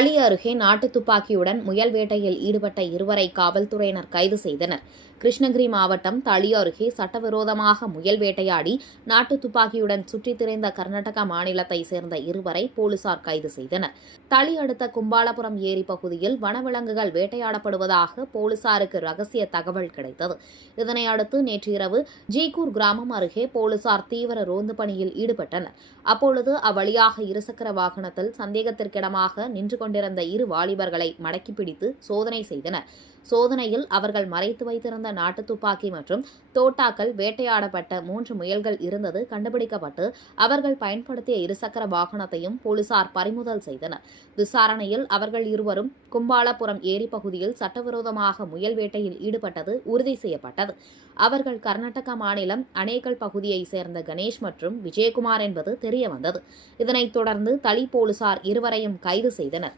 தளி அருகே நாட்டு துப்பாக்கியுடன் முயல் வேட்டையில் ஈடுபட்ட இருவரை காவல்துறையினர் கைது செய்தனர். கிருஷ்ணகிரி மாவட்டம் தளி அருகே சட்டவிரோதமாக முயல் வேட்டையாடி நாட்டு துப்பாக்கியுடன் சுற்றித் திரிந்த கர்நாடக மாநிலத்தைச் சேர்ந்த இருவரை போலீசார் கைது செய்தனர். தளி அடுத்த கும்பாலபுரம் ஏரி பகுதியில் வனவிலங்குகள் வேட்டையாடப்படுவதாக போலீசாருக்கு ரகசிய தகவல் கிடைத்தது. இதனையடுத்து நேற்று இரவு ஜீக்கூர் கிராமம் அருகே போலீசார் தீவிர ரோந்து பணியில் ஈடுபட்டனர். அப்பொழுது அவ்வழியாக இருசக்கர வாகனத்தில் சந்தேகத்திற்கிடமாக நின்று கொண்டிருந்த இரு வாலிபர்களை மடக்கி பிடித்து சோதனை செய்தனர். சோதனையில் அவர்கள் மறைத்து வைத்திருந்த நாட்டு துப்பாக்கி மற்றும் தோட்டாக்கள், வேட்டையாடப்பட்ட 3 முயல்கள் இருந்தது கண்டுபிடிக்கப்பட்டு அவர்கள் பயன்படுத்திய இருசக்கர வாகனத்தையும் போலீசார் பறிமுதல் செய்தனர். விசாரணையில் அவர்கள் இருவரும் கும்பாலபுரம் ஏரி பகுதியில் சட்டவிரோதமாக முயல் வேட்டையில் ஈடுபட்டது உறுதி செய்யப்பட்டது. அவர்கள் கர்நாடக மாநிலம் அனேகல் பகுதியைச் சேர்ந்த கணேஷ் மற்றும் விஜயகுமார் என்பது தெரியவந்தது. இதனைத் தொடர்ந்து தளி போலீசார் இருவரையும் கைது செய்தனர்.